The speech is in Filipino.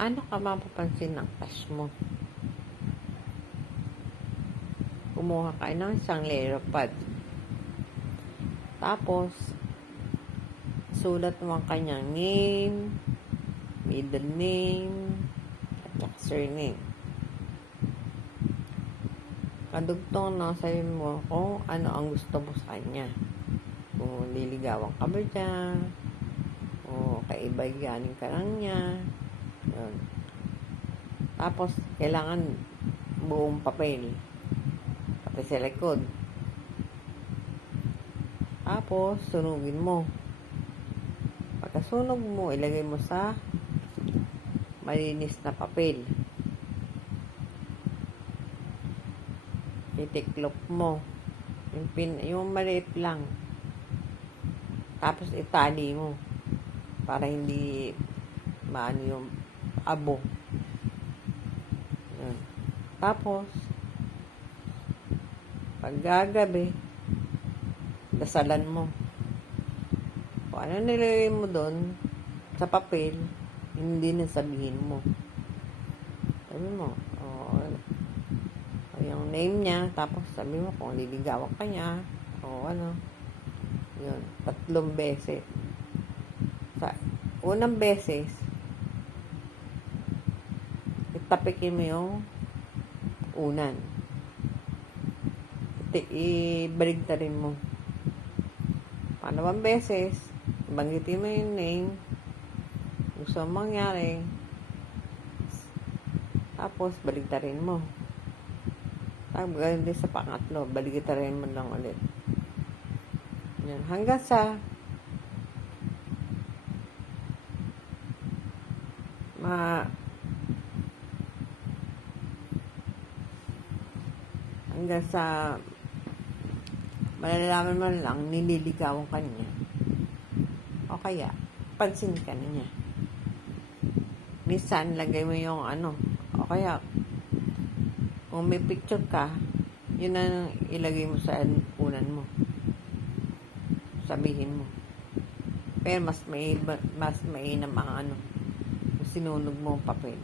Paano ka mapapansin ng crush mo? Kumuha ka ng isang layer pad. Tapos, sulat mo ang kanyang name, middle name, at saka surname. Kadugtong na sabi mo kung ano ang gusto mo sa kanya. Kung liligawan ka ba dyan, o kaibiganin ka lang niya. Yun. Tapos, kailangan buong papel. Pati sa likod. Tapos, sunugin mo. Pagkasunog mo, ilagay mo sa malinis na papel. Titiklop mo. Yung maliit lang. Tapos, itali mo. Para hindi maano yung abo. Yun. Tapos, paggagabi, dasalan mo. Kung ano nilagay mo doon sa papel, hindi na sabihin mo. Sabi mo, yung name niya, tapos sabi mo kung liligawan ka niya, o ano, yun, 3 beses. Sa unang beses, itapikin mo yung unan. Ibaligtarin mo. Pangalawang beses, banggitin mo yung name, gusto mong mangyari, tapos baligtarin mo. Tapos ganoon din sa pangatlo, baligtarin mo lang ulit. Yan. Hanggang sa malalaman mo lang nililigawan ka niya. O kaya, pansin ka na niya. Minsan, lagay mo yung o kaya, kung may picture ka, yun ang ilagay mo sa unan mo. Sabihin mo. Pero mas mainam ang sinunog mo ang papel.